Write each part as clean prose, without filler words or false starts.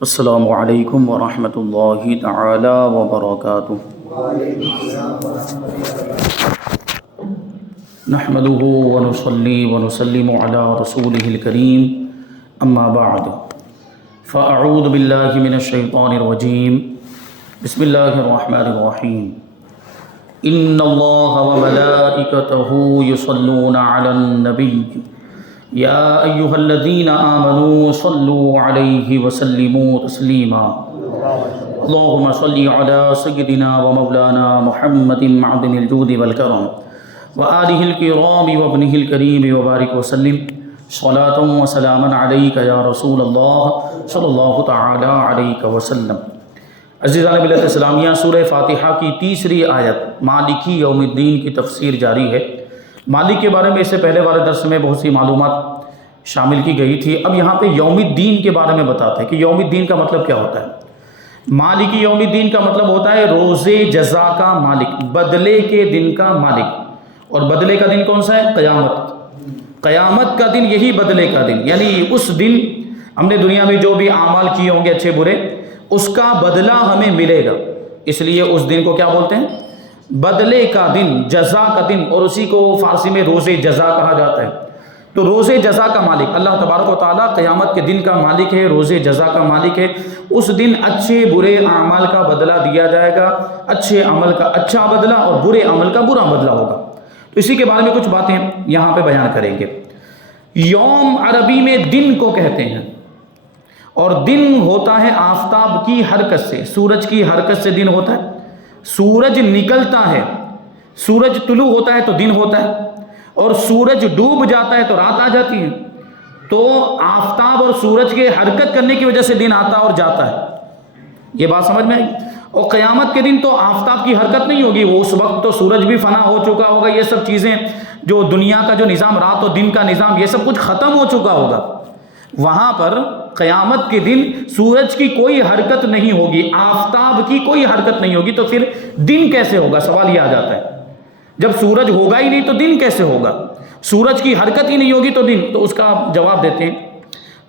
السلام علیکم ورحمۃ اللہ تعالی وبرکاتہ۔ نحمده ونصلي ونسلم على رسوله الكريم اما بعد فاعوذ باللہ من الشیطان الرجیم بسم اللہ الرحمن الرحیم ان اللہ وملائکتہ یصلون علی النبی یا ایہا الذین آمنوا صلوا علیہ وسلموا تسلیما اللہم صلی علی سیدنا ومولانا محمد معدن الجود والکرم وآلہ الکرام وابنہ الکریم وبارک وسلم صلاۃ وسلاما علیک یا رسول اللہ صلی اللہ تعالی علیہ وسلم۔ عزیزان ملت اسلامیہ، سورہ فاتحہ کی تیسری آیت مالکی یوم الدین کی تفسیر جاری ہے۔ مالک کے بارے میں اس سے پہلے والے درس میں بہت سی معلومات شامل کی گئی تھی۔ اب یہاں پہ یوم الدین کے بارے میں بتاتے ہیں کہ یوم الدین کا مطلب کیا ہوتا ہے۔ مالکی یوم الدین کا مطلب ہوتا ہے روز جزا کا مالک، بدلے کے دن کا مالک۔ اور بدلے کا دن کون سا ہے؟ قیامت۔ قیامت کا دن یہی بدلے کا دن، یعنی اس دن ہم نے دنیا میں جو بھی اعمال کیے ہوں گے اچھے برے، اس کا بدلہ ہمیں ملے گا، اس لیے اس دن کو کیا بولتے ہیں؟ بدلے کا دن، جزا کا دن، اور اسی کو فارسی میں روز جزا کہا جاتا ہے۔ تو روز جزا کا مالک اللہ تبارک و تعالیٰ قیامت کے دن کا مالک ہے، روز جزا کا مالک ہے۔ اس دن اچھے برے اعمال کا بدلہ دیا جائے گا، اچھے عمل کا اچھا بدلہ اور برے عمل کا برا بدلہ ہوگا۔ تو اسی کے بارے میں کچھ باتیں یہاں پہ بیان کریں گے۔ یوم عربی میں دن کو کہتے ہیں، اور دن ہوتا ہے آفتاب کی حرکت سے، سورج کی حرکت سے دن ہوتا ہے۔ سورج نکلتا ہے، سورج طلوع ہوتا ہے تو دن ہوتا ہے، اور سورج ڈوب جاتا ہے تو رات آ جاتی ہے۔ تو آفتاب اور سورج کے حرکت کرنے کی وجہ سے دن آتا اور جاتا ہے، یہ بات سمجھ میں آئی؟ اور قیامت کے دن تو آفتاب کی حرکت نہیں ہوگی، وہ اس وقت تو سورج بھی فنا ہو چکا ہوگا، یہ سب چیزیں جو دنیا کا جو نظام رات و دن کا نظام یہ سب کچھ ختم ہو چکا ہوگا۔ وہاں پر قیامت کے دن سورج کی کوئی حرکت نہیں ہوگی، آفتاب کی کوئی حرکت نہیں ہوگی، تو پھر دن کیسے ہوگا؟ سوال یہ آ جاتا ہے، جب سورج ہوگا ہی نہیں تو دن کیسے ہوگا؟ سورج کی حرکت ہی نہیں ہوگی تو دن، تو اس کا جواب دیتے ہیں،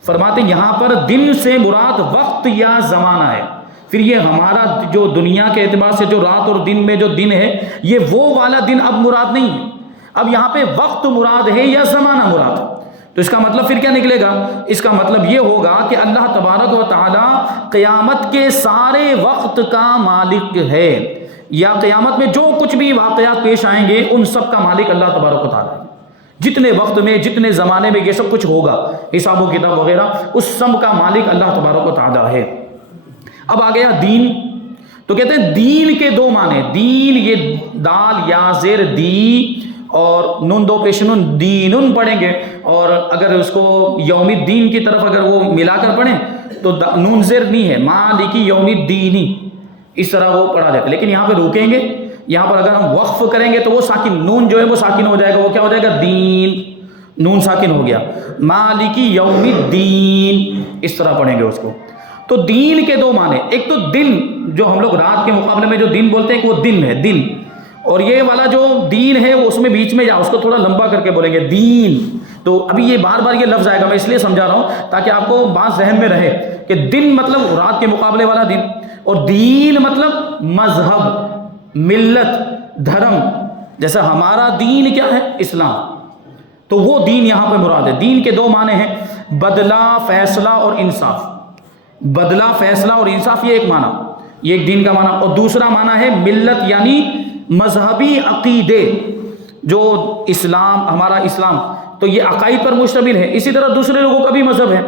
فرماتے ہیں یہاں پر دن سے مراد وقت یا زمانہ ہے۔ پھر یہ ہمارا جو دنیا کے اعتبار سے جو رات اور دن میں جو دن ہے، یہ وہ والا دن اب مراد نہیں ہے، اب یہاں پہ وقت مراد ہے یا زمانہ مراد ہے۔ تو اس کا مطلب پھر کیا نکلے گا؟ اس کا مطلب یہ ہوگا کہ اللہ تبارک و تعالی قیامت کے سارے وقت کا مالک ہے، یا قیامت میں جو کچھ بھی واقعات پیش آئیں گے ان سب کا مالک اللہ تبارک و تعالی ہے۔ جتنے وقت میں جتنے زمانے میں یہ سب کچھ ہوگا، حساب و کتاب وغیرہ، اس سب کا مالک اللہ تبارک و تعالی ہے۔ اب آ گیا دین، تو کہتے ہیں دین کے دو معنی، دین یہ دال یا زیر دی اور نون دو پیش نون دینن پڑھیں گے، اور اگر اس کو یوم الدین کی طرف اگر وہ ملا کر پڑھیں تو نون زیر نہیں ہے، مالکی یوم الدینی، اس طرح وہ پڑھا جاتا ہے۔ لیکن یہاں پہ روکیں گے، یہاں پر اگر ہم وقف کریں گے تو وہ ساکن، نون جو ہے وہ ساکن ہو جائے گا، وہ کیا ہو جائے گا؟ دین، نون ساکن ہو گیا، مالکی یوم الدین، اس طرح پڑھیں گے اس کو۔ تو دین کے دو معنی، ایک تو دن جو ہم لوگ رات کے مقابلے میں جو دن بولتے ہیں کہ وہ دن ہے، دن، اور یہ والا جو دین ہے وہ اس میں بیچ میں اس کو تھوڑا لمبا کر کے بولیں گے دین۔ تو ابھی یہ بار بار یہ لفظ آئے گا، میں اس لیے سمجھا رہا ہوں تاکہ آپ کو بات ذہن میں رہے کہ دن مطلب رات کے مقابلے والا دن، اور دین مطلب مذہب، ملت، دھرم، جیسا ہمارا دین کیا ہے؟ اسلام، تو وہ دین یہاں پہ مراد ہے۔ دین کے دو معنی ہیں، بدلہ، فیصلہ اور انصاف۔ بدلہ، فیصلہ اور انصاف، یہ ایک معنی، یہ ایک دین کا معنی، اور دوسرا معنی ہے ملت، یعنی مذہبی عقیدے، جو اسلام، ہمارا اسلام تو یہ عقائد پر مشتمل ہے۔ اسی طرح دوسرے لوگوں کا بھی مذہب ہے،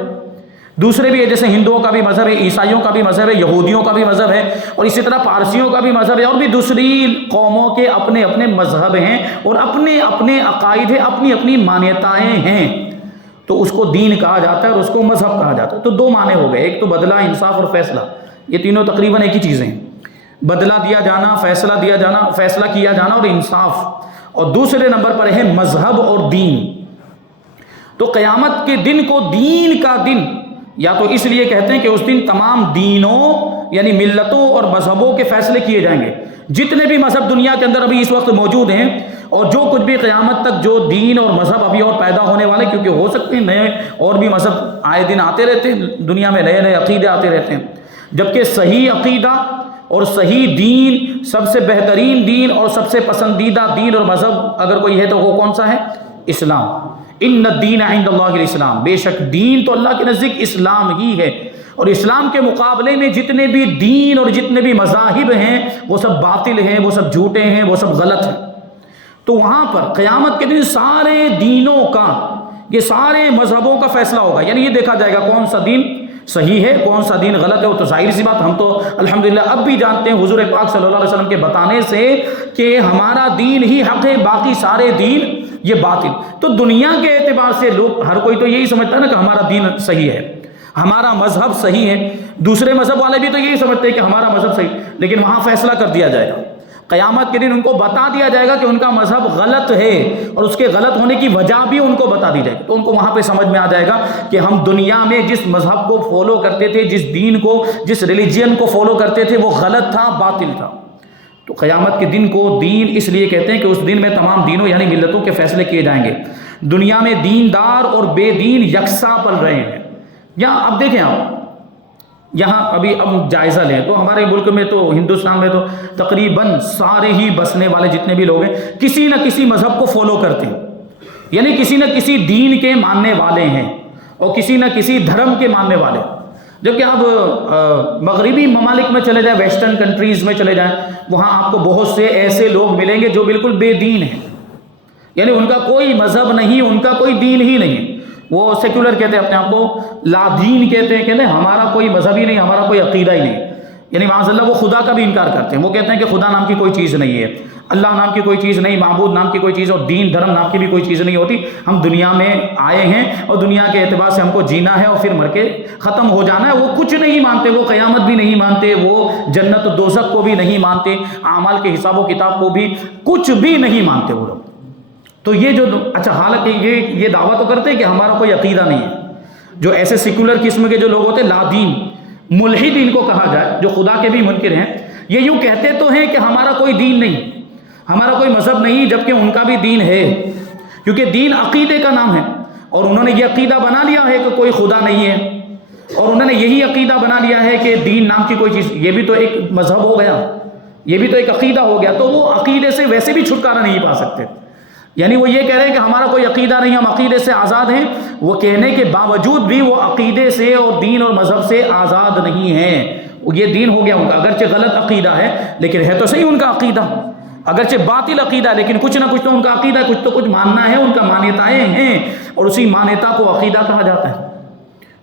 دوسرے بھی ہے، جیسے ہندوؤں کا بھی مذہب ہے، عیسائیوں کا بھی مذہب ہے، یہودیوں کا بھی مذہب ہے، اور اسی طرح پارسیوں کا بھی مذہب ہے، اور بھی دوسری قوموں کے اپنے اپنے مذہب ہیں اور اپنے اپنے عقائد ہیں، اپنی اپنی مانیتائیں ہیں، تو اس کو دین کہا جاتا ہے اور اس کو مذہب کہا جاتا ہے۔ تو دو معنی ہو گئے، ایک تو بدلہ، انصاف اور فیصلہ، یہ تینوں تقریباً ایک ہی چیزیں ہیں، بدلہ دیا جانا، فیصلہ دیا جانا، فیصلہ کیا جانا اور انصاف، اور دوسرے نمبر پر ہے مذہب اور دین۔ تو قیامت کے دن کو دین کا دن یا تو اس لیے کہتے ہیں کہ اس دن تمام دینوں یعنی ملتوں اور مذہبوں کے فیصلے کیے جائیں گے. جتنے بھی مذہب دنیا کے اندر ابھی اس وقت موجود ہیں اور جو کچھ بھی قیامت تک جو دین اور مذہب ابھی اور پیدا ہونے والے، کیونکہ ہو سکتے ہیں نئے اور بھی مذہب آئے دن آتے رہتے ہیں، دنیا میں نئے نئے عقیدے آتے رہتے ہیں، جبکہ صحیح عقیدہ اور صحیح دین، سب سے بہترین دین اور سب سے پسندیدہ دین اور مذہب اگر کوئی ہے تو وہ کون سا ہے؟ اسلام. ان الدین عند اللہ الاسلام، بے شک دین تو اللہ کے نزدیک اسلام ہی ہے، اور اسلام کے مقابلے میں جتنے بھی دین اور جتنے بھی مذاہب ہیں وہ سب باطل ہیں، وہ سب جھوٹے ہیں، وہ سب غلط ہیں. تو وہاں پر قیامت کے دن سارے دینوں کا، یہ سارے مذہبوں کا فیصلہ ہوگا. یعنی یہ دیکھا جائے گا کون سا دین صحیح ہے، کون سا دین غلط ہے. وہ تو ظاہر سی بات، ہم تو الحمدللہ اب بھی جانتے ہیں حضور پاک صلی اللہ علیہ وسلم کے بتانے سے کہ ہمارا دین ہی حق ہے، باقی سارے دین یہ باطل. تو دنیا کے اعتبار سے لوگ، ہر کوئی تو یہی سمجھتا ہے نا کہ ہمارا دین صحیح ہے، ہمارا مذہب صحیح ہے. دوسرے مذہب والے بھی تو یہی سمجھتے ہیں کہ ہمارا مذہب صحیح، لیکن وہاں فیصلہ کر دیا جائے گا. قیامت کے دن ان کو بتا دیا جائے گا کہ ان کا مذہب غلط ہے، اور اس کے غلط ہونے کی وجہ بھی ان کو بتا دی جائے گی. تو ان کو وہاں پہ سمجھ میں آ جائے گا کہ ہم دنیا میں جس مذہب کو فالو کرتے تھے، جس دین کو، جس ریلیجین کو فالو کرتے تھے، وہ غلط تھا، باطل تھا. تو قیامت کے دن کو دین اس لیے کہتے ہیں کہ اس دن میں تمام دینوں یعنی ملتوں کے فیصلے کیے جائیں گے. دنیا میں دیندار اور بے دین یکساں پل رہے ہیں. یہاں اب دیکھیں، آپ یہاں ابھی اب جائزہ لیں تو ہمارے ملک میں تو، ہندوستان میں تو تقریباً سارے ہی بسنے والے جتنے بھی لوگ ہیں کسی نہ کسی مذہب کو فالو کرتے ہیں، یعنی کسی نہ کسی دین کے ماننے والے ہیں اور کسی نہ کسی دھرم کے ماننے والے. جبکہ آپ مغربی ممالک میں چلے جائیں، ویسٹرن کنٹریز میں چلے جائیں، وہاں آپ کو بہت سے ایسے لوگ ملیں گے جو بالکل بے دین ہیں، یعنی ان کا کوئی مذہب نہیں، ان کا کوئی دین ہی نہیں. وہ سیکولر کہتے ہیں اپنے آپ کو، لا دین کہتے ہیں ہمارا کوئی مذہب ہی نہیں، ہمارا کوئی عقیدہ ہی نہیں. یعنی معاذ اللہ وہ خدا کا بھی انکار کرتے ہیں. وہ کہتے ہیں کہ خدا نام کی کوئی چیز نہیں ہے، اللہ نام کی کوئی چیز نہیں، معبود نام کی کوئی چیز، اور دین دھرم نام کی بھی کوئی چیز نہیں ہوتی. ہم دنیا میں آئے ہیں اور دنیا کے اعتبار سے ہم کو جینا ہے اور پھر مر کے ختم ہو جانا ہے. وہ کچھ نہیں مانتے، وہ قیامت بھی نہیں مانتے، وہ جنت و دوزخ کو بھی نہیں مانتے، اعمال کے حساب و کتاب کو بھی کچھ بھی نہیں مانتے وہ لوگ. تو یہ جو، اچھا حالانکہ یہ دعویٰ تو کرتے ہیں کہ ہمارا کوئی عقیدہ نہیں ہے. جو ایسے سیکولر قسم کے جو لوگ ہوتے ہیں، لا دین، ملحد ان کو کہا جائے، جو خدا کے بھی منکر ہیں، یہ یوں کہتے تو ہیں کہ ہمارا کوئی دین نہیں، ہمارا کوئی مذہب نہیں، جبکہ ان کا بھی دین ہے، کیونکہ دین عقیدے کا نام ہے. اور انہوں نے یہ عقیدہ بنا لیا ہے کہ کوئی خدا نہیں ہے، اور انہوں نے یہی عقیدہ بنا لیا ہے کہ دین نام کی کوئی چیز، یہ بھی تو ایک مذہب ہو گیا، یہ بھی تو ایک عقیدہ ہو گیا. تو وہ عقیدے سے ویسے بھی چھٹکارا نہیں پا سکتے. یعنی وہ یہ کہہ رہے ہیں کہ ہمارا کوئی عقیدہ نہیں، ہم عقیدے سے آزاد ہیں. وہ کہنے کے باوجود بھی وہ عقیدے سے اور دین اور مذہب سے آزاد نہیں ہیں. یہ دین ہو گیا ان کا، اگرچہ غلط عقیدہ ہے لیکن ہے تو صحیح ان کا عقیدہ، اگرچہ باطل عقیدہ ہے لیکن کچھ نہ کچھ تو ان کا عقیدہ ہے، کچھ تو کچھ ماننا ہے، ان کا مانیتائیں ہیں، اور اسی مانیتا کو عقیدہ کہا جاتا ہے.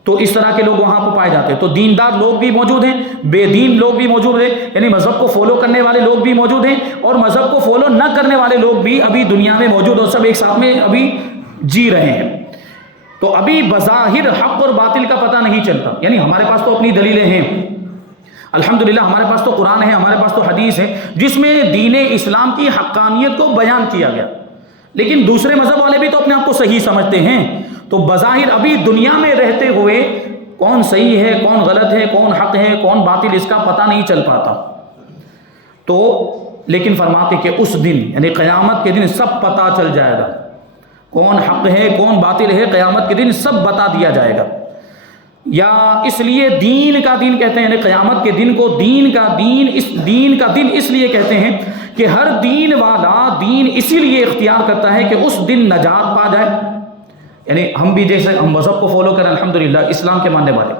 تو اس طرح کے لوگ وہاں پہ پائے جاتے ہیں. تو دیندار لوگ بھی موجود ہیں، بے دین لوگ بھی موجود ہیں، یعنی مذہب کو فالو کرنے والے لوگ بھی موجود ہیں، اور مذہب کو فالو نہ کرنے والے لوگ بھی ابھی دنیا میں موجود، اور سب ایک ساتھ میں ابھی جی رہے ہیں. تو ابھی بظاہر حق اور باطل کا پتہ نہیں چلتا. یعنی ہمارے پاس تو اپنی دلیلیں ہیں، الحمدللہ ہمارے پاس تو قرآن ہے، ہمارے پاس تو حدیث ہے جس میں دین اسلام کی حقانیت کو بیان کیا گیا. لیکن دوسرے مذہب والے بھی تو اپنے آپ کو صحیح سمجھتے ہیں. تو بظاہر ابھی دنیا میں رہتے ہوئے کون صحیح ہے، کون غلط ہے، کون حق ہے، کون باطل، اس کا پتہ نہیں چل پاتا. تو لیکن فرماتے کہ اس دن یعنی قیامت کے دن سب پتہ چل جائے گا، کون حق ہے کون باطل ہے، قیامت کے دن سب بتا دیا جائے گا. یا اس لیے دین کا دن کہتے ہیں، یعنی قیامت کے دن کو دین کا دن اس لیے کہتے ہیں کہ ہر دین والا دین اسی لیے اختیار کرتا ہے کہ اس دن نجات پا جائے. یعنی ہم بھی جیسے ہم مذہب کو فالو کریں، الحمدللہ اسلام کے ماننے والے،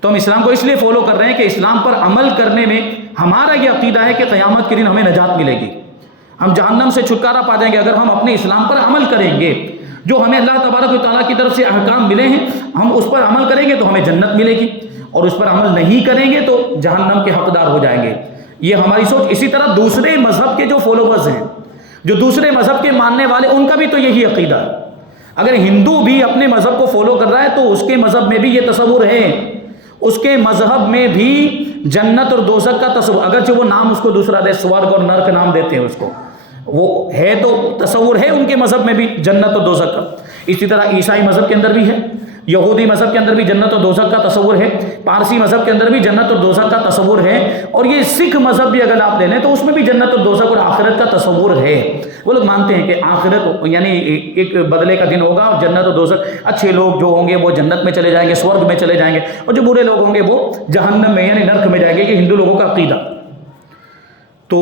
تو ہم اسلام کو اس لیے فالو کر رہے ہیں کہ اسلام پر عمل کرنے میں ہمارا یہ عقیدہ ہے کہ قیامت کے دن ہمیں نجات ملے گی، ہم جہنم سے چھٹکارا پا جائیں گے اگر ہم اپنے اسلام پر عمل کریں گے. جو ہمیں اللہ تبارک و تعالیٰ کی طرف سے احکام ملے ہیں، ہم اس پر عمل کریں گے تو ہمیں جنت ملے گی، اور اس پر عمل نہیں کریں گے تو جہنم کے حقدار ہو جائیں گے. یہ ہماری سوچ. اسی طرح دوسرے مذہب کے جو فالوورز ہیں، جو دوسرے مذہب کے ماننے والے، ان کا بھی تو یہی عقیدہ ہے. اگر ہندو بھی اپنے مذہب کو فالو کر رہا ہے تو اس کے مذہب میں بھی یہ تصور ہے، اس کے مذہب میں بھی جنت اور دوزخ کا تصور، اگرچہ وہ نام اس کو دوسرا دے، سورگ اور نرک نام دیتے ہیں اس کو، وہ ہے تو تصور ہے ان کے مذہب میں بھی جنت اور دوزخ کا. اسی طرح عیسائی مذہب کے اندر بھی ہے، یہودی مذہب کے اندر بھی جنت اور دوزخ کا تصور ہے، پارسی مذہب کے اندر بھی جنت اور دوزخ کا تصور ہے، اور یہ سکھ مذہب بھی اگر آپ لے لیں تو اس میں بھی جنت اور دوزخ اور آخرت کا تصور ہے۔ وہ لوگ مانتے ہیں کہ آخرت یعنی ایک بدلے کا دن ہوگا، اور جنت اور دوزخ، اچھے لوگ جو ہوں گے وہ جنت میں چلے جائیں گے، سورگ میں چلے جائیں گے، اور جو برے لوگ ہوں گے وہ جہنم میں یعنی نرک میں جائیں گے۔ یہ ہندو لوگوں کا عقیدہ۔ تو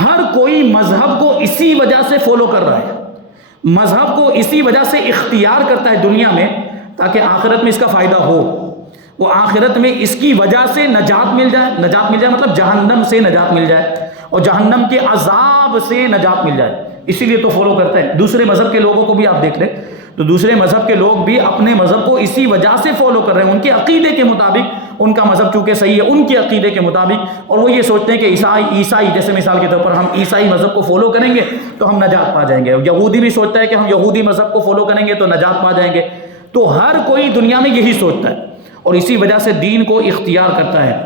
ہر کوئی مذہب کو اسی وجہ سے فالو کر رہا ہے، مذہب کو اسی وجہ سے اختیار کرتا ہے دنیا میں، تاکہ آخرت میں اس کا فائدہ ہو، وہ آخرت میں اس کی وجہ سے نجات مل جائے۔ نجات مل جائے مطلب جہنم سے نجات مل جائے، اور جہنم کے عذاب سے نجات مل جائے، اسی لیے تو فالو کرتے ہیں۔ دوسرے مذہب کے لوگوں کو بھی آپ دیکھ لیں تو دوسرے مذہب کے لوگ بھی اپنے مذہب کو اسی وجہ سے فالو کر رہے ہیں، ان کے عقیدے کے مطابق، ان کا مذہب چونکہ صحیح ہے ان کے عقیدے کے مطابق، اور وہ یہ سوچتے ہیں کہ عیسائی جیسے مثال کے طور پر ہم عیسائی مذہب کو فالو کریں گے تو ہم نجات پا جائیں گے، یہودی بھی سوچتا ہے کہ ہم یہودی مذہب کو فالو کریں گے تو نجات پا جائیں گے۔ تو ہر کوئی دنیا میں یہی سوچتا ہے، اور اسی وجہ سے دین کو اختیار کرتا ہے۔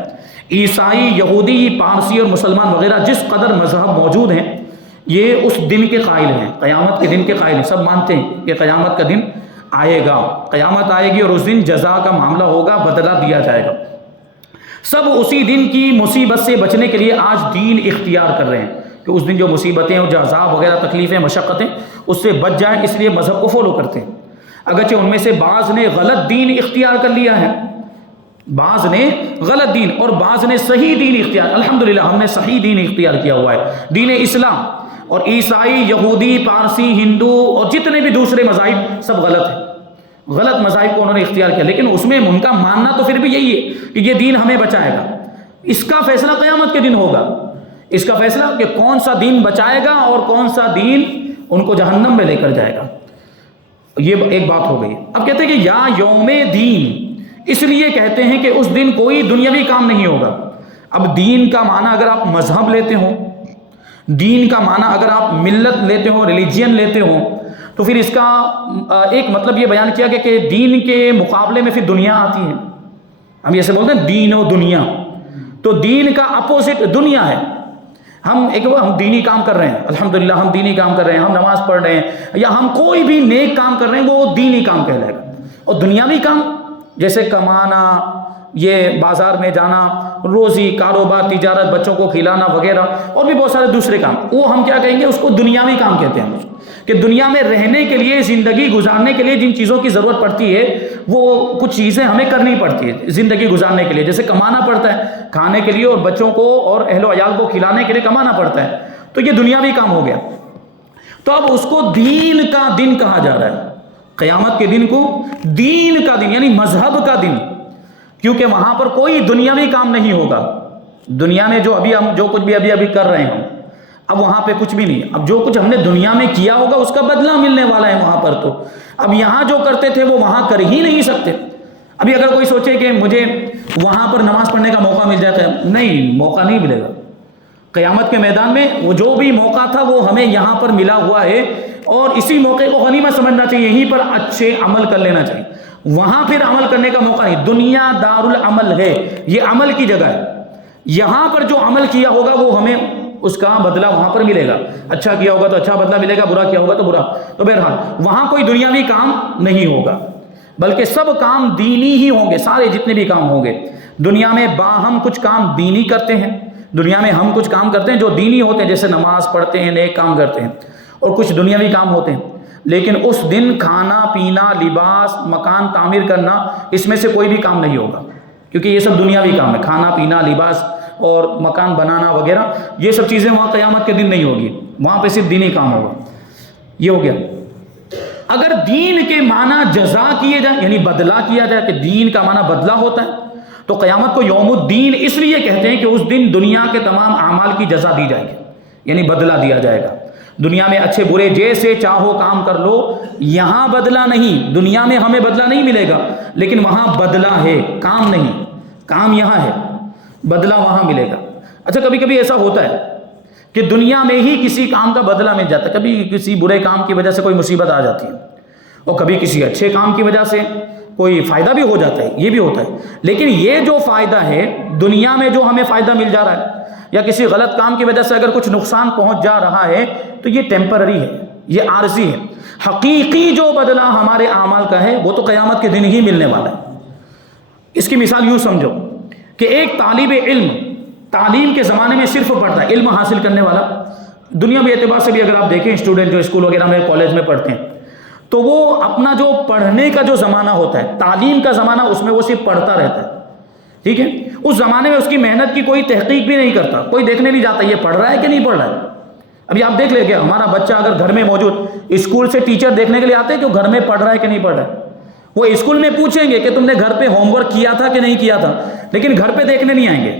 عیسائی، یہودی، پارسی اور مسلمان وغیرہ جس قدر مذہب موجود ہیں، یہ اس دن کے قائل ہیں، قیامت کے دن کے قائل ہیں۔ سب مانتے ہیں کہ قیامت کا دن آئے گا، قیامت آئے گی اور اس دن جزا کا معاملہ ہوگا، بدلہ دیا جائے گا۔ سب اسی دن کی مصیبت سے بچنے کے لیے آج دین اختیار کر رہے ہیں کہ اس دن جو مصیبتیں اور جو عذاب وغیرہ تکلیفیں مشقتیں اس سے بچ جائیں، اس لیے مذہب کو فالو کرتے ہیں۔ اگرچہ ان میں سے بعض نے غلط دین اختیار کر لیا ہے، بعض نے غلط دین اور بعض نے صحیح دین اختیار، الحمدللہ ہم نے صحیح دین اختیار کیا ہوا ہے، دین اسلام۔ اور عیسائی، یہودی، پارسی، ہندو اور جتنے بھی دوسرے مذاہب سب غلط ہیں، غلط مذاہب کو انہوں نے اختیار کیا، لیکن اس میں ان کا ماننا تو پھر بھی یہی ہے کہ یہ دین ہمیں بچائے گا۔ اس کا فیصلہ قیامت کے دن ہوگا، اس کا فیصلہ کہ کون سا دین بچائے گا اور کون سا دین ان کو جہنم میں لے کر جائے گا۔ یہ ایک بات ہو گئی۔ اب کہتے ہیں کہ یا یوم دین، اس لیے کہتے ہیں کہ اس دن کوئی دنیاوی کام نہیں ہوگا۔ اب دین کا معنی اگر آپ مذہب لیتے ہو، دین کا معنی اگر آپ ملت لیتے ہو، ریلیجین لیتے ہو، تو پھر اس کا ایک مطلب یہ بیان کیا گیا کہ دین کے مقابلے میں پھر دنیا آتی ہے۔ ہم ایسے بولتے ہیں دین و دنیا، تو دین کا اپوزٹ دنیا ہے۔ ہم دینی کام کر رہے ہیں، الحمدللہ ہم دینی کام کر رہے ہیں، ہم نماز پڑھ رہے ہیں یا ہم کوئی بھی نیک کام کر رہے ہیں، وہ دینی کام کہلائے گا۔ اور دنیاوی کام جیسے کمانا، یہ بازار میں جانا، روزی، کاروبار، تجارت، بچوں کو کھلانا وغیرہ، اور بھی بہت سارے دوسرے کام، وہ ہم کیا کہیں گے، اس کو دنیاوی کام کہتے ہیں۔ کہ دنیا میں رہنے کے لیے، زندگی گزارنے کے لیے جن چیزوں کی ضرورت پڑتی ہے وہ کچھ چیزیں ہمیں کرنی پڑتی ہے زندگی گزارنے کے لیے، جیسے کمانا پڑتا ہے کھانے کے لیے، اور بچوں کو اور اہل و عیال کو کھلانے کے لیے کمانا پڑتا ہے، تو یہ دنیاوی کام ہو گیا۔ تو اب اس کو دین کا دن کہا جا رہا ہے، قیامت کے دن کو دین کا دن یعنی مذہب کا دن، کیونکہ وہاں پر کوئی دنیاوی کام نہیں ہوگا۔ دنیا میں جو کچھ بھی ابھی کر رہے ہیں، اب وہاں پہ کچھ بھی نہیں۔ اب جو کچھ ہم نے دنیا میں کیا ہوگا اس کا بدلہ ملنے والا ہے وہاں پر، تو اب یہاں جو کرتے تھے وہ وہاں کر ہی نہیں سکتے۔ ابھی اگر کوئی سوچے کہ مجھے وہاں پر نماز پڑھنے کا موقع مل جاتا ہے، نہیں، موقع نہیں ملے گا۔ قیامت کے میدان میں وہ جو بھی موقع تھا وہ ہمیں یہاں پر ملا ہوا ہے، اور اسی موقع کو غنیمت سمجھنا چاہیے، یہیں پر اچھے عمل کر لینا چاہیے۔ وہاں پھر عمل کرنے کا موقع نہیں، دنیا دار العمل ہے، یہ عمل کی جگہ ہے۔ یہاں پر جو عمل کیا ہوگا وہ ہمیں اس کا بدلہ وہاں پر ملے گا، اچھا کیا ہوگا تو اچھا بدلہ ملے گا، برا کیا ہوگا تو برا۔ تو بہرحال وہاں کوئی دنیاوی کام نہیں ہوگا، بلکہ سب کام دینی ہی ہوں گے، سارے جتنے بھی کام ہوں گے۔ دنیا میں ہم کچھ کام دینی کرتے ہیں، دنیا میں ہم کچھ کام کرتے ہیں جو دینی ہوتے ہیں، جیسے نماز پڑھتے ہیں، نیک کام کرتے ہیں، اور کچھ دنیاوی کام ہوتے ہیں۔ لیکن اس دن کھانا پینا، لباس، مکان تعمیر کرنا، اس میں سے کوئی بھی کام نہیں ہوگا، کیونکہ یہ سب دنیاوی کام ہے۔ کھانا پینا، لباس اور مکان بنانا وغیرہ، یہ سب چیزیں وہاں قیامت کے دن نہیں ہوگی، وہاں پہ صرف دینی کام ہوگا۔ یہ ہو گیا۔ اگر دین کے معنی جزا کیے جائیں یعنی بدلہ کیا جائے، کہ دین کا معنی بدلہ ہوتا ہے، تو قیامت کو یوم الدین اس لیے کہتے ہیں کہ اس دن دنیا کے تمام اعمال کی جزا دی جائے گی، یعنی بدلہ دیا جائے گا۔ دنیا میں اچھے برے جیسے چاہو کام کر لو، یہاں بدلہ نہیں، دنیا میں ہمیں بدلہ نہیں ملے گا، لیکن وہاں بدلہ ہے، کام نہیں، کام یہاں ہے، بدلہ وہاں ملے گا۔ اچھا، کبھی کبھی ایسا ہوتا ہے کہ دنیا میں ہی کسی کام کا بدلہ مل جاتا ہے، کبھی کسی برے کام کی وجہ سے کوئی مصیبت آ جاتی ہے، اور کبھی کسی اچھے کام کی وجہ سے کوئی فائدہ بھی ہو جاتا ہے، یہ بھی ہوتا ہے۔ لیکن یہ جو فائدہ ہے دنیا میں، جو ہمیں فائدہ مل جا رہا ہے، یا کسی غلط کام کی وجہ سے اگر کچھ نقصان پہنچ جا رہا ہے، تو یہ ٹیمپرری ہے، یہ عارضی ہے. حقیقی جو بدلہ ہمارے اعمال کا ہے وہ تو قیامت کے دن ہی ملنے والا ہے. اس کی مثال یوں سمجھو کہ ایک طالب علم تعلیم کے زمانے میں صرف پڑھتا ہے، علم حاصل کرنے والا، دنیا کے اعتبار سے بھی اگر آپ دیکھیں اسٹوڈنٹ جو اسکول وغیرہ میں کالج میں پڑھتے ہیں تو وہ اپنا جو پڑھنے کا جو زمانہ ہوتا ہے، تعلیم کا زمانہ، اس میں وہ صرف پڑھتا رہتا ہے. ٹھیک ہے، اس زمانے میں اس کی محنت کی کوئی تحقیق بھی نہیں کرتا، کوئی دیکھنے نہیں جاتا یہ پڑھ رہا ہے کہ نہیں پڑھ رہا ہے. ابھی آپ دیکھ لیں کہ ہمارا بچہ اگر گھر میں موجود، اسکول سے ٹیچر دیکھنے کے لیے آتے ہیں کہ گھر میں پڑھ رہا ہے کہ نہیں پڑھ رہا ہے. وہ اسکول میں پوچھیں گے کہ تم نے گھر پہ ہوم ورک کیا تھا کہ نہیں کیا تھا، لیکن گھر پہ دیکھنے نہیں آئیں گے.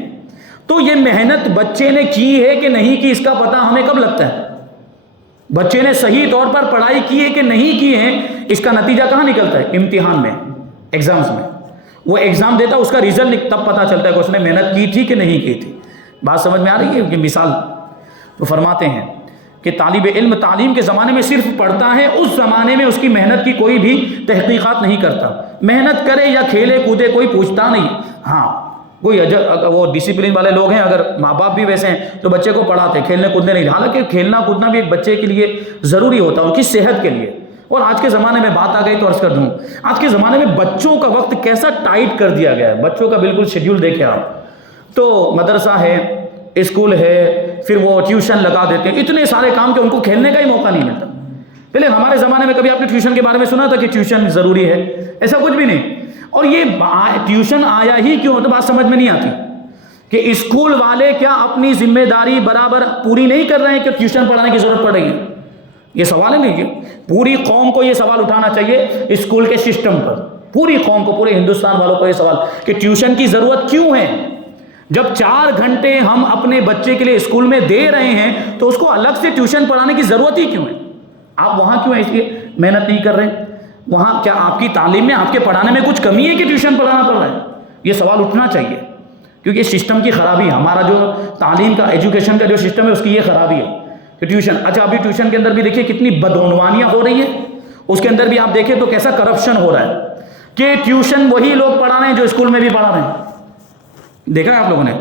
تو یہ محنت بچے نے کی ہے کہ نہیں کی، اس کا پتہ ہمیں کب لگتا ہے؟ بچے نے صحیح طور پر پڑھائی کی ہے کہ نہیں کی ہے، اس کا نتیجہ کہاں نکلتا ہے؟ امتحان میں، ایگزامز میں. وہ ایگزام دیتا ہے، اس کا ریزلٹ تب پتہ چلتا ہے کہ اس نے محنت کی تھی کہ نہیں کی تھی. بات سمجھ میں آ رہی ہے کہ مثال؟ تو فرماتے ہیں کہ طالب علم تعلیم کے زمانے میں صرف پڑھتا ہے، اس زمانے میں اس کی محنت کی کوئی بھی تحقیقات نہیں کرتا. محنت کرے یا کھیلے کودے کوئی پوچھتا نہیں. ہاں کوئی وہ ڈسپلن والے لوگ ہیں، اگر ماں باپ بھی ویسے ہیں تو بچے کو پڑھاتے، کھیلنے کودنے نہیں. حالانکہ کھیلنا کودنا بھی ایک بچے کے لیے ضروری ہوتا ہے، ان کی صحت کے لیے. اور آج کے زمانے میں بات آ گئی تو عرض کر دوں، آج کے زمانے میں بچوں کا وقت کیسا ٹائٹ کر دیا گیا ہے. بچوں کا بالکل شیڈیول دیکھیں آپ، تو مدرسہ ہے، اسکول ہے، پھر وہ ٹیوشن لگا دیتے ہیں، اتنے سارے کام کہ ان کو کھیلنے کا ہی موقع نہیں ملتا. پہلے ہمارے زمانے میں کبھی آپ نے ٹیوشن کے بارے میں سنا تھا کہ ٹیوشن ضروری ہے؟ ایسا کچھ بھی نہیں. اور یہ ٹیوشن آیا ہی کیوں تو بات سمجھ میں نہیں آتی کہ اسکول والے کیا اپنی ذمہ داری برابر پوری نہیں کر رہے ہیں کہ ٹیوشن پڑھانے کی ضرورت پڑ رہی ہے؟ یہ سوال ہے نہیں. پوری قوم کو یہ سوال اٹھانا چاہیے اسکول کے سسٹم پر، پوری قوم کو، پورے ہندوستان والوں کو یہ سوال کہ ٹیوشن کی ضرورت کیوں ہے؟ جب 4 گھنٹے ہم اپنے بچے کے لیے اسکول میں دے رہے ہیں تو اس کو الگ سے ٹیوشن پڑھانے کی ضرورت ہی کیوں ہے؟ آپ وہاں کیوں اس لیے محنت نہیں کر رہے ہیں؟ وہاں کیا آپ کی تعلیم میں، آپ کے پڑھانے میں کچھ کمی ہے کہ ٹیوشن پڑھانا پڑ رہا ہے؟ یہ سوال اٹھنا چاہیے، کیونکہ سسٹم کی خرابی ہے. ہمارا جو تعلیم کا، ایجوکیشن کا جو سسٹم ہے اس کی یہ خرابی ہے کہ ٹیوشن. اچھا ابھی ٹیوشن کے اندر بھی دیکھیے کتنی بدعنوانیاں ہو رہی ہیں، اس کے اندر بھی آپ دیکھیں تو کیسا کرپشن ہو رہا ہے کہ ٹیوشن وہی لوگ پڑھا رہے ہیں جو اسکول میں بھی پڑھا رہے ہیں. دیکھا ہے آپ لوگوں نے؟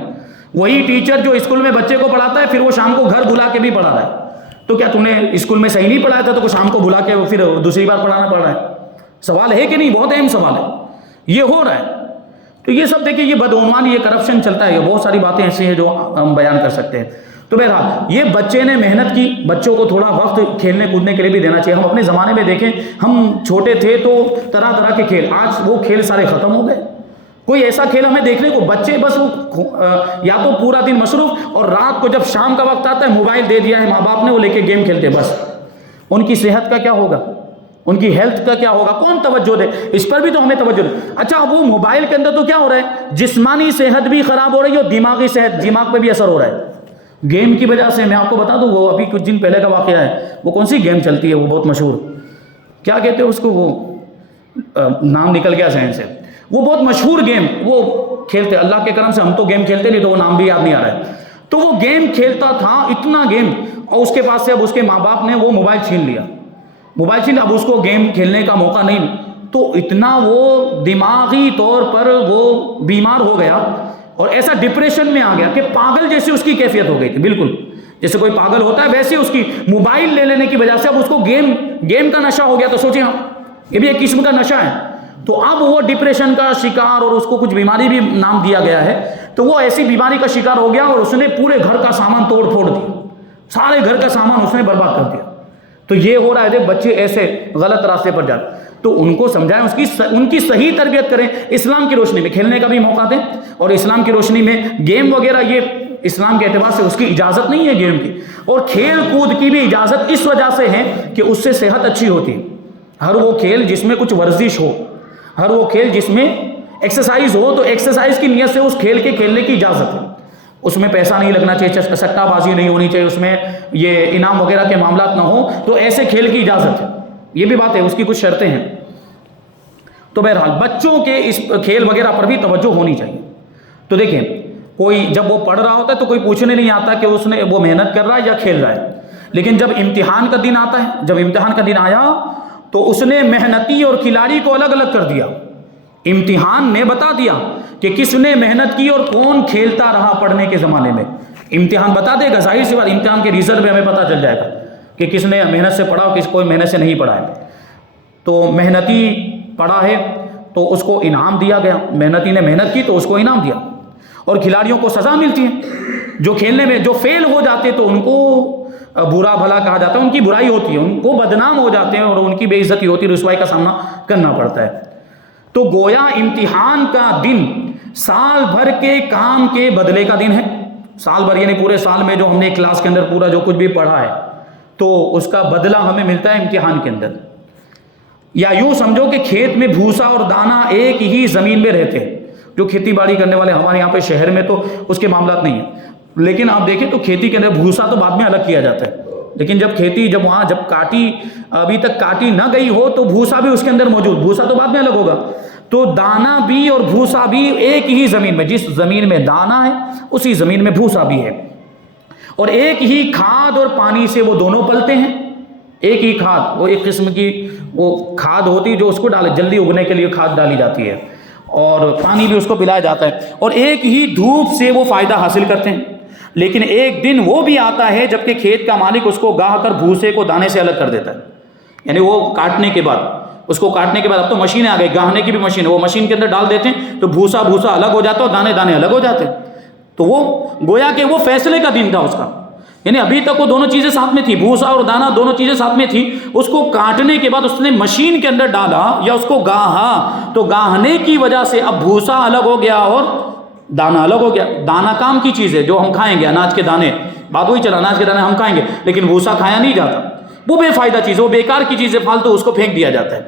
وہی ٹیچر جو اسکول میں بچے کو پڑھاتا ہے پھر وہ شام کو گھر بلا کے بھی پڑھا رہا ہے. تو کیا تم نے اسکول میں صحیح نہیں پڑھایا تھا تو شام کو بلا کے پھر دوسری بار پڑھانا پڑ رہا ہے؟ سوال ہے کہ نہیں؟ بہت اہم سوال ہے. یہ ہو رہا ہے. تو یہ سب دیکھیں، یہ بدعنوانی، یہ کرپشن چلتا ہے. یہ بہت ساری باتیں ایسی ہیں جو ہم بیان کر سکتے ہیں. تو بہرحال یہ بچے نے محنت کی، بچوں کو تھوڑا وقت کھیلنے کودنے کے لیے بھی دینا چاہیے. ہم اپنے زمانے میں دیکھیں، ہم چھوٹے تھے تو طرح طرح کے کھیل، آج وہ کھیل سارے ختم ہو گئے. کوئی ایسا کھیل ہمیں دیکھنے کو، بچے بس وہ یا تو پورا دن مصروف، اور رات کو جب شام کا وقت آتا ہے موبائل دے دیا ہے ماں باپ نے، وہ لے کے گیم کھیلتے. بس ان کی صحت کا کیا ہوگا؟ ان کی ہیلتھ کا کیا ہوگا؟ کون توجہ دے؟ اس پر بھی تو ہمیں توجہ دے. اچھا اب وہ موبائل کے اندر تو کیا ہو رہا ہے؟ جسمانی صحت بھی خراب ہو رہی ہے اور دماغی صحت، دماغ پہ بھی اثر ہو رہا ہے گیم کی وجہ سے. میں آپ کو بتا دوں، وہ ابھی کچھ دن پہلے کا واقعہ ہے. وہ کون سی گیم چلتی ہے وہ بہت مشہور، کیا کہتے ہیں اس کو، وہ نام نکل گیا ذہن سے. وہ بہت مشہور گیم وہ کھیلتے، اللہ کے کرم سے ہم تو گیم کھیلتے نہیں تو وہ نام بھی یاد نہیں آ رہا ہے. تو وہ گیم کھیلتا تھا، اتنا گیم، اور اس کے پاس سے اب اس کے ماں باپ نے وہ موبائل چھین لیا. موبائل چھین، اب اس کو گیم کھیلنے کا موقع نہیں. تو اتنا وہ دماغی طور پر وہ بیمار ہو گیا اور ایسا ڈپریشن میں آ گیا کہ پاگل جیسی اس کی کیفیت ہو گئی تھی. بالکل جیسے کوئی پاگل ہوتا ہے ویسے اس کی موبائل لے لینے کی وجہ سے اب اس کو گیم کا نشہ ہو گیا. تو سوچیں یہ بھی ایک قسم کا نشہ ہے. تو اب وہ ڈپریشن کا شکار، اور اس کو کچھ بیماری بھی نام دیا گیا ہے. تو وہ ایسی بیماری کا شکار ہو گیا اور اس نے پورے گھر کا سامان توڑ پھوڑ دیا، سارے گھر کا سامان اس نے برباد کر دیا. تو یہ ہو رہا ہے، بچے ایسے غلط راستے پر جاتے. تو ان کو سمجھائیں، ان کی صحیح تربیت کریں، اسلام کی روشنی میں کھیلنے کا بھی موقع دیں، اور اسلام کی روشنی میں گیم وغیرہ، یہ اسلام کے اعتبار سے اس کی اجازت نہیں ہے گیم کی. اور کھیل کود کی بھی اجازت اس وجہ سے ہے کہ اس سے صحت اچھی ہوتی ہے. ہر وہ کھیل جس میں کچھ ورزش ہو، ہر وہ کھیل جس میں ایکسرسائز ہو، تو ایکسرسائز کی نیت سے اس کھیل کے کھیلنے کی اجازت ہے. اس میں پیسہ نہیں لگنا چاہیے، سٹہ بازی نہیں ہونی چاہیے، اس میں یہ انعام وغیرہ کے معاملات نہ ہو. تو ایسے کھیل کی اجازت ہے. یہ بھی بات ہے، اس کی کچھ شرطیں ہیں. تو بہرحال بچوں کے اس کھیل وغیرہ پر بھی توجہ ہونی چاہیے. تو دیکھیں، کوئی جب وہ پڑھ رہا ہوتا ہے تو کوئی پوچھنے نہیں آتا کہ اس نے وہ محنت کر رہا ہے یا کھیل رہا ہے. لیکن جب امتحان کا دن آتا ہے، جب امتحان کا دن آیا تو اس نے محنتی اور کھلاڑی کو الگ الگ کر دیا. امتحان نے بتا دیا کہ کس نے محنت کی اور کون کھیلتا رہا. پڑھنے کے زمانے میں امتحان بتا دے گا، ظاہر سی بات امتحان کے ریزلٹ میں ہمیں پتہ چل جائے گا. کہ کس نے محنت سے پڑھا اور کوئی محنت سے نہیں پڑھا ہے. تو محنتی پڑھا ہے تو اس کو انعام دیا گیا، محنتی نے محنت کی تو اس کو انعام دیا. اور کھلاڑیوں کو سزا ملتی ہے، جو کھیلنے میں جو فیل ہو جاتے تو ان کو برا بھلا کہا جاتا ہے، ان کی برائی ہوتی ہے، ان کو بدنام ہو جاتے ہیں اور ان کی بے عزتی ہوتی ہے، رسوائی کا سامنا کرنا پڑتا ہے. تو گویا امتحان کا دن سال بھر کے کام کے بدلے کا دن ہے. سال بھر یعنی پورے سال میں جو ہم نے کلاس کے اندر پورا جو کچھ بھی پڑھا ہے تو اس کا بدلہ ہمیں ملتا ہے امتحان کے اندر. یا یوں سمجھو کہ کھیت میں بھوسا اور دانہ ایک ہی زمین میں رہتے ہیں. جو کھیتی باڑی کرنے والے ہمارے یہاں پہ شہر میں تو اس کے معاملات نہیں ہیں، لیکن آپ دیکھیں تو کھیتی کے اندر بھوسا تو بعد میں الگ کیا جاتا ہے، لیکن جب وہاں کاٹی ابھی تک کاٹی نہ گئی ہو تو بھوسا بھی اس کے اندر موجود، بھوسا تو بعد میں الگ ہوگا. تو دانہ بھی اور بھوسا بھی ایک ہی زمین میں، جس زمین میں دانہ ہے اسی زمین میں بھوسا بھی ہے، اور ایک ہی کھاد اور پانی سے وہ دونوں پلتے ہیں. ایک ہی کھاد، وہ ایک قسم کی وہ کھاد ہوتی ہے جو اس کو جلدی اگنے کے لیے کھاد ڈالی جاتی ہے، اور پانی بھی اس کو پلایا جاتا ہے، اور ایک ہی دھوپ سے وہ فائدہ حاصل کرتے ہیں. لیکن ایک دن وہ بھی آتا ہے جبکہ کھیت کا مالک اس کو گاہ کر بھوسے کو دانے سے الگ کر دیتا ہے. یعنی وہ کاٹنے کے بعد اب تو مشینیں آ گئی، گاہنے کی بھی مشین ہے، وہ مشین کے اندر ڈال دیتے ہیں تو بھوسا الگ ہو جاتا ہے اور دانے الگ ہو جاتے ہیں. تو وہ گویا کہ وہ فیصلے کا دن تھا اس کا. یعنی ابھی تک وہ دونوں چیزیں ساتھ میں تھی، بھوسا اور دانا دونوں چیزیں ساتھ میں تھی. اس کو کاٹنے کے بعد اس نے مشین کے اندر ڈالا یا اس کو گاہا، تو گاہنے کی وجہ سے اب بھوسا الگ ہو گیا اور دانا الگ ہو گیا. دانا کام کی چیز ہے جو ہم کھائیں گے، اناج کے دانے، بات وہی چلا، اناج کے دانے ہم کھائیں گے، لیکن بھوسا کھایا نہیں جاتا، وہ بے فائدہ چیز ہے، وہ بیکار کی چیز ہے، فالتو، اس کو پھینک دیا جاتا ہے.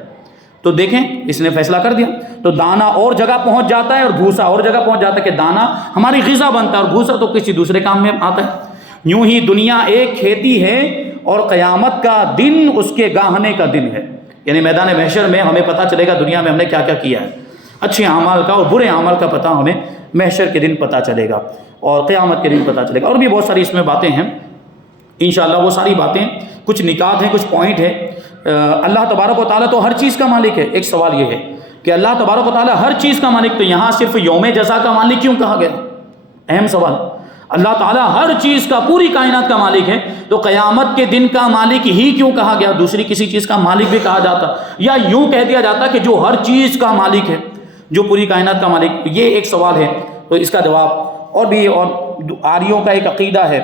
تو دیکھیں اس نے فیصلہ کر دیا، تو دانا اور جگہ پہنچ جاتا ہے اور بھوسا اور جگہ پہنچ جاتا ہے، کہ دانا ہماری غذا بنتا ہے اور بھوسا تو کسی دوسرے کام میں آتا ہے. یوں ہی دنیا ایک کھیتی ہے اور قیامت کا دن اس کے گاہنے کا دن ہے. یعنی میدان محشر میں ہمیں پتہ چلے گا دنیا میں ہم نے کیا کیا کیا ہے، اچھے اعمال کا اور برے اعمال کا پتہ ہمیں محشر کے دن پتہ چلے گا اور قیامت کے دن پتہ چلے گا. اور بھی بہت ساری اس میں باتیں ہیں انشاءاللہ، وہ ساری باتیں کچھ نکات ہیں، کچھ پوائنٹ ہیں. اللہ تبارک و تعالیٰ تو ہر چیز کا مالک ہے. ایک سوال یہ ہے کہ اللہ تبارک و تعالیٰ ہر چیز کا مالک، تو یہاں صرف یوم جزا کا مالک کیوں کہا گیا؟ اہم سوال. اللہ تعالیٰ ہر چیز کا، پوری کائنات کا مالک ہے، تو قیامت کے دن کا مالک ہی کیوں کہا گیا؟ دوسری کسی چیز کا مالک بھی کہا جاتا، یا یوں کہہ دیا جاتا کہ جو ہر چیز کا مالک ہے، جو پوری کائنات کا مالک. یہ ایک سوال ہے. تو اس کا جواب اور بھی، اور آریوں کا ایک عقیدہ ہے،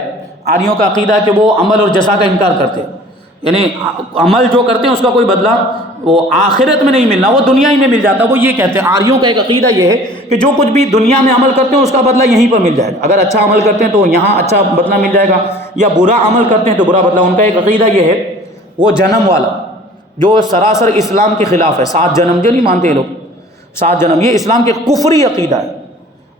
آریوں کا عقیدہ ہے کہ وہ عمل اور جزا کا انکار کرتے ہیں. یعنی عمل جو کرتے ہیں اس کا کوئی بدلہ وہ آخرت میں نہیں ملنا، وہ دنیا ہی میں مل جاتا. وہ یہ کہتے ہیں، آریوں کا ایک عقیدہ یہ ہے کہ جو کچھ بھی دنیا میں عمل کرتے ہیں اس کا بدلہ یہیں پر مل جائے گا. اگر اچھا عمل کرتے ہیں تو یہاں اچھا بدلہ مل جائے گا، یا برا عمل کرتے ہیں تو برا بدلہ. ان کا ایک عقیدہ یہ ہے، وہ جنم والا جو سراسر اسلام کے خلاف ہے. 7 جنم جو نہیں مانتے لوگ، 7 جنم، یہ اسلام کے کفری عقیدہ ہے.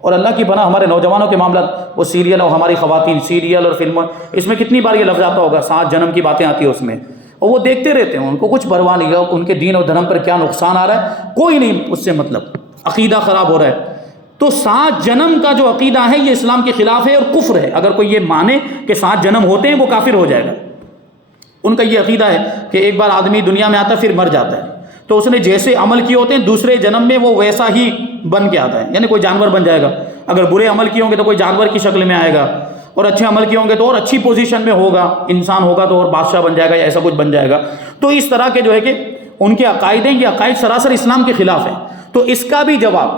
اور اللہ کی پناہ ہمارے نوجوانوں کے معاملات، وہ سیریل اور ہماری خواتین سیریل اور فلم، اس میں کتنی بار یہ لفظ آتا ہوگا، 7 جنم کی باتیں آتی ہیں اس میں، اور وہ دیکھتے رہتے ہیں، ان کو کچھ پرواہ نہیں ہے ان کے دین اور دھرم پر کیا نقصان آ رہا ہے، کوئی نہیں اس سے مطلب، عقیدہ خراب ہو رہا ہے. تو 7 جنم کا جو عقیدہ ہے یہ اسلام کے خلاف ہے اور کفر ہے. اگر کوئی یہ مانے کہ 7 جنم ہوتے ہیں وہ کافر ہو جائے گا. ان کا یہ عقیدہ ہے کہ ایک بار آدمی دنیا میں آتا ہے پھر مر جاتا ہے، تو اس نے جیسے عمل کیے ہوتے ہیں دوسرے جنم میں وہ ویسا ہی بن کے آتا ہے. یعنی کوئی جانور بن جائے گا، اگر برے عمل کیے ہوں گے تو کوئی جانور کی شکل میں آئے گا، اور اچھے عمل کیے ہوں گے تو اور اچھی پوزیشن میں ہوگا، انسان ہوگا تو اور بادشاہ بن جائے گا یا ایسا کچھ بن جائے گا. تو اس طرح کے جو ہے کہ ان کے عقائد ہیں، یہ عقائد سراسر اسلام کے خلاف ہیں. تو اس کا بھی جواب،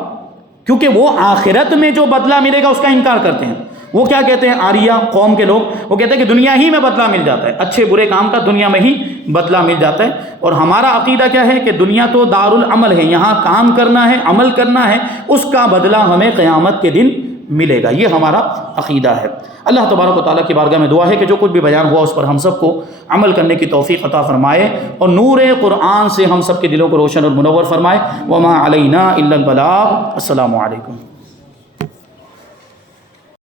کیونکہ وہ آخرت میں جو بدلہ ملے گا اس کا انکار کرتے ہیں. وہ کیا کہتے ہیں آریہ قوم کے لوگ، وہ کہتے ہیں کہ دنیا ہی میں بدلہ مل جاتا ہے، اچھے برے کام کا دنیا میں ہی بدلہ مل جاتا ہے. اور ہمارا عقیدہ کیا ہے کہ دنیا تو دار العمل ہے، یہاں کام کرنا ہے، عمل کرنا ہے، اس کا بدلہ ہمیں قیامت کے دن ملے گا. یہ ہمارا عقیدہ ہے. اللہ تبارک و تعالیٰ کی بارگاہ میں دعا ہے کہ جو کچھ بھی بیان ہوا اس پر ہم سب کو عمل کرنے کی توفیق عطا فرمائے، اور نور قرآن سے ہم سب کے دلوں کو روشن اور منور فرمائے. وما علینا الا البلاغ. السلام علیکم.